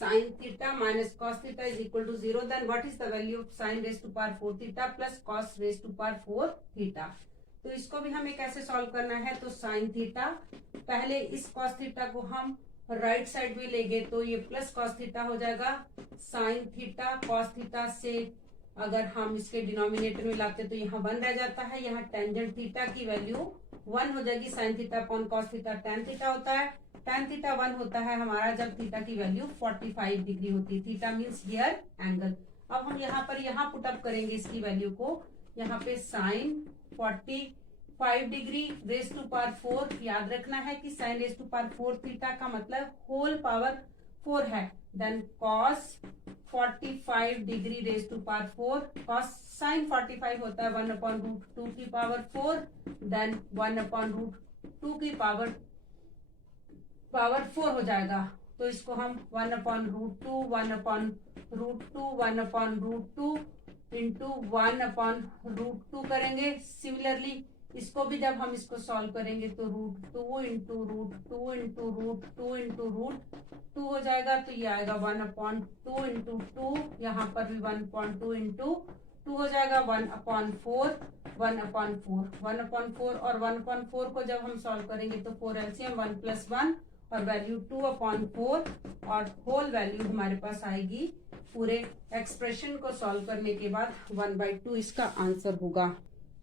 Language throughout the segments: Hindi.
Sign theta minus cos theta is equal to 0, then what is the value of sine raise to power 4 theta plus cos raise to power 4 theta. तो इसको भी हमें कैसे सॉल्व करना है, तो साइन थीटा, पहले इस कॉस थीटा को हम राइट साइड में लेंगे तो ये प्लस कॉस थीटा हो जाएगा। साइन थीटा कॉस थीटा से अगर हम इसके डिनोमिनेटर में लाते तो यहाँ 1 रह जाता है, यहाँ टेंजेंट थीटा की वैल्यू 1 हो जाएगी। Sign theta upon cos theta tan theta होता है, टेन थीटा 1 होता है हमारा जब थीटा की वैल्यू 45 डिग्री होती है। Theta means here angle. अब हम यहाँ पर पुटअप करेंगे इसकी वैल्यू को, यहाँ पे sine 45 degree raise to power 4, याद रखना है कि sine raise to power 4 theta का मतलब होल पावर 4 है। Then cos 45 degree raise to power 4, cos sine 45 होता है 1/√2 की पावर 4, देन 1/√2 की पावर 4 हो जाएगा। तो इसको हम 1/√2 1/√2 1/√2 इंटू 1/√2 करेंगे। सिमिलरली इसको भी जब हम इसको सॉल्व करेंगे तो √2 इंटू √2 इंटू √2 इंटू √2 हो जाएगा। तो ये आएगा 1/2 इंटू 2, यहाँ पर भी 1/2 इंटू 2 हो जाएगा 1/4 1/4 और 1/4 को जब हम सॉल्व करेंगे तो 4 एलसीएम 1 + 1 और वैल्यू 2/4 और होल वैल्यू हमारे पास आएगी। पूरे एक्सप्रेशन को सॉल्व करने के बाद 1/2 इसका आंसर होगा।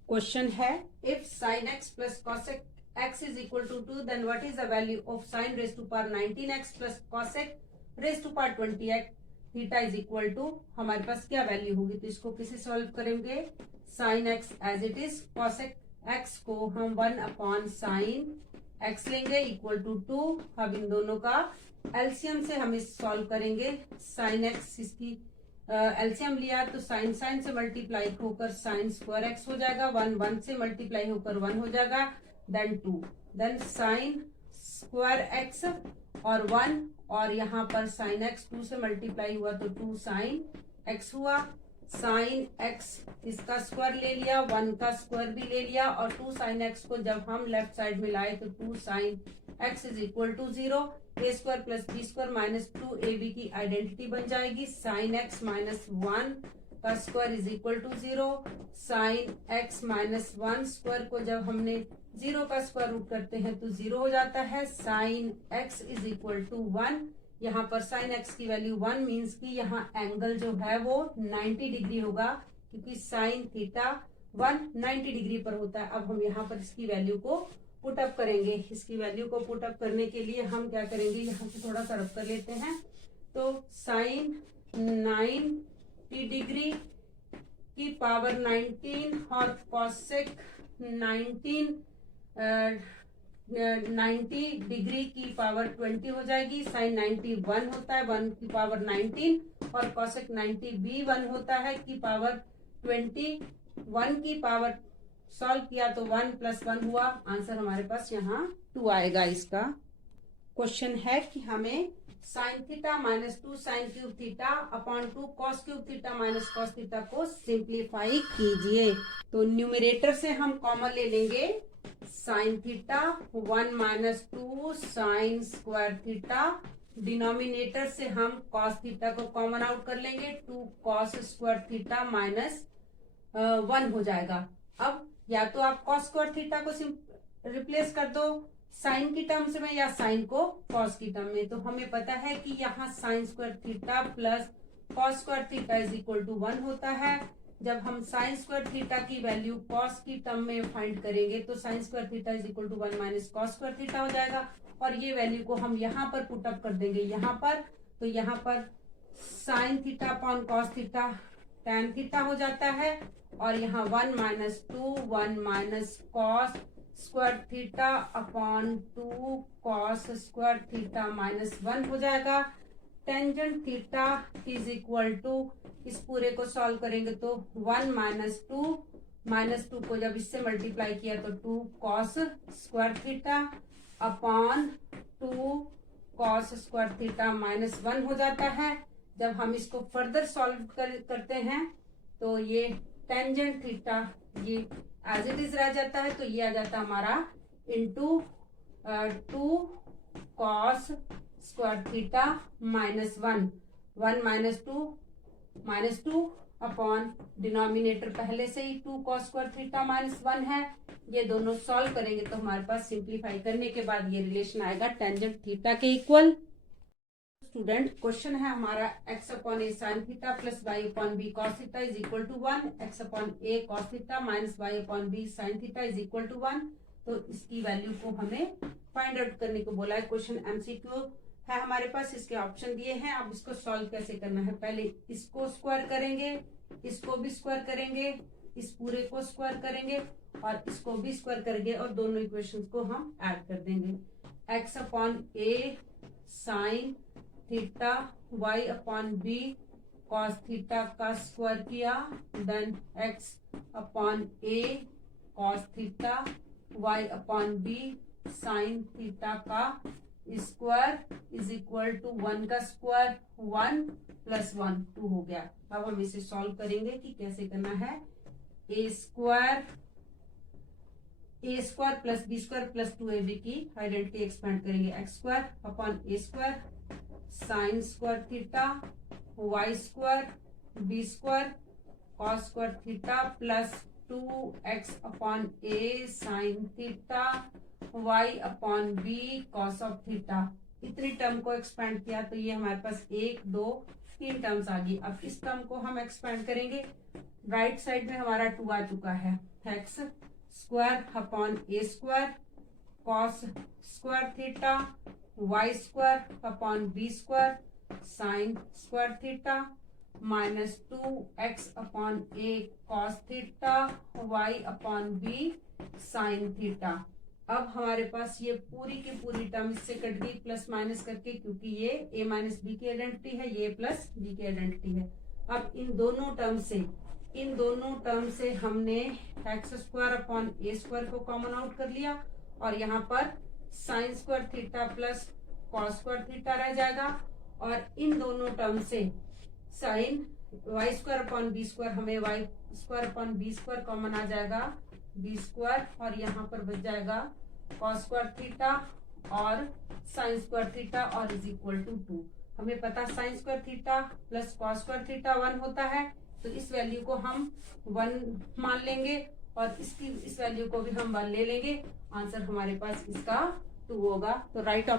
क्वेश्चन है, if sin x plus cosec x is equal to 2, then what is the value of sin raise to power 19x plus cosec raise to power 20x theta is equal to, हमारे पास क्या वैल्यू होगी। तो इसको किसे सॉल्व करेंगे, sin x as it is, cosec x को हम 1/sin x लेंगे इक्वल टू 2। अब इन दोनों का एलसीएम से हम इस सॉल्व करेंगे। साइन एक्स, इसकी एलसीएम लिया तो साइन से मल्टीप्लाई होकर साइन स्क्वायर एक्स हो जाएगा, 1 से मल्टीप्लाई होकर 1 हो जाएगा, then 2, then sine square x और 1, और यहाँ पर साइन एक्स 2 से मल्टीप्लाई हुआ तो 2 साइन एक्स हुआ। साइन एक्स इसका स्क्वायर ले लिया, 1 का स्क्वायर भी ले लिया, और 2 साइन एक्स को जब हम लेफ्ट साइड में लाए तो 2 sine x is equal to 0। A square plus B square minus 2ab की आइडेंटिटी बन जाएगी। साइन एक्स माइनस 1 का square is equal to 0। Sine x minus 1 square को जब हमने 0 का स्क्वायर रूट करते हैं तो 0 हो जाता है। Sine x is equal to 1, यहाँ पर साइन एक्स की वैल्यू 1 मीन्स कि यहाँ एंगल जो है वो 90 डिग्री होगा, क्योंकि साइन थीटा 190 डिग्री पर होता है। अब हम यहाँ पर इसकी वैल्यू को पुटअप करेंगे। इसकी वैल्यू को पुटअप करने के लिए हम क्या करेंगे, यहाँ से थोड़ा सा रब कर लेते हैं। तो साइन 90 डिग्री की पावर 19 और कॉसेक 90 डिग्री की पावर 20 हो जाएगी। साइन 91 होता है 1 की पावर 19 और कॉसेक 90 भी 1 होता है की पावर 20। 1 की पावर सॉल्व किया तो 1 + 1 हुआ, आंसर हमारे पास यहाँ 2 आएगा इसका। क्वेश्चन है कि हमें sign theta minus 2 sine cube theta upon 2 cos cube theta minus cos theta को सिंप्लीफाई कीजिए। तो न्यूमरेटर से हम कॉमन ले लेंगे sine theta 1 - 2 sign square theta, denominator से हम कॉस थीटा को कॉमन आउट कर लेंगे, 2 कॉस स्क्वायर थीटा माइनस 1 हो जाएगा। अब या तो आप कॉस स्क्वायर थीटा को रिप्लेस कर दो साइन की टर्म्स में या साइन को कॉस की टर्म में। तो हमें पता है कि यहाँ sine square theta plus cos square theta is equal to 1 होता है। जब हम साइन स्क्वायर थीटा की वैल्यू कॉस की टर्म में फाइंड करेंगे तो sine square theta is equal to 1 minus cos square theta हो जाएगा, और ये वैल्यू को हम यहाँ पर पुटअप कर देंगे यहाँ पर। तो यहाँ पर sine theta upon cos theta tan theta हो जाता है, और यहाँ 1 - 2 1 minus cos square theta upon 2 cos square theta minus 1 हो जाएगा। Tangent theta is equal to, इस पूरे को सॉल्व करेंगे तो 1 - 2 को जब इससे मल्टीप्लाई किया तो 2 cos square theta upon 2 cos square theta minus 1 हो जाता है। जब हम इसको फर्दर सॉल्व करते हैं तो ये टेंजेंट थीटा ये एज इट इज रह जाता है, तो ये आ जाता है हमारा into 2 cos square theta minus 1, 1 minus two upon denominator पहले से ही 2 कॉस स्क्वायर थीटा माइनस 1 है। ये दोनों सॉल्व करेंगे तो हमारे पास सिंप्लीफाई करने के बाद ये रिलेशन आएगा टेंजेंट थीटा के इक्वल। स्टूडेंट क्वेश्चन है हमारा x upon A sine theta plus y upon B cos theta is equal to 1, x upon A cos theta minus y upon B sine theta is equal to 1। तो इसकी वैल्यू को हमें फाइंड आउट करने को बोला है। क्वेश्चन एमसीक्यू है हमारे पास, इसके ऑप्शन दिए हैं। अब इसको सॉल्व कैसे करना है, पहले इसको स्क्वायर करेंगे, इसको भी स्क्वायर करेंगे, इस पूरे को स्क्वायर करेंगे और इसको भी स्क्वायर करेंगे और दोनों इक्वेशंस को हम ऐड कर देंगे। x upon A sine theta y upon B cos theta का स्क्वायर किया, then x upon A cos theta y upon B sine theta का स्क्वायर इज इक्वल टू 1 का स्क्वायर 1 प्लस 1 2 हो गया। अब हम इसे सॉल्व करेंगे कि कैसे करना है। A square plus B square plus 2ab की आइडेंटिटी एक्सपेंड करेंगे। X square upon A square sine square theta Y square B square cos square theta plus 2x upon A sine theta y upon B cos of theta. इतनी टर्म को एक्सपेंड किया तो ये हमारे पास 1 2 3 टर्म्स आ गई। अब इस टर्म को हम एक्सपेंड करेंगे। राइट साइड में हमारा 2 आ चुका है। x square upon A square cos square theta y square upon B square sine square theta minus 2x upon A cos theta y upon B sine theta. अब हमारे पास ये पूरी की पूरी टर्म इससे कट गई प्लस माइनस करके, क्योंकि ये a माइनस बी की आइडेंटिटी है, ये प्लस b की आइडेंटिटी है। अब इन दोनों टर्म से हमने X square upon A square को कॉमन आउट कर लिया और यहाँ पर sine square theta plus cos square theta रह जाएगा। और इन दोनों टर्म से sine Y square upon B square, हमें Y square upon B square common आ जाएगा बी स्क्वायर और यहाँ पर बच जाएगा कॉस स्क्वायर थीटा और साइन स्क्वायर थीटा और इज इक्वल टू 2। हमें पता sine square theta plus cos square theta 1 होता है, तो इस वैल्यू को हम 1 मान लेंगे और इस वैल्यू को भी हम 1 ले लेंगे। आंसर हमारे पास इसका 2 होगा। तो राइट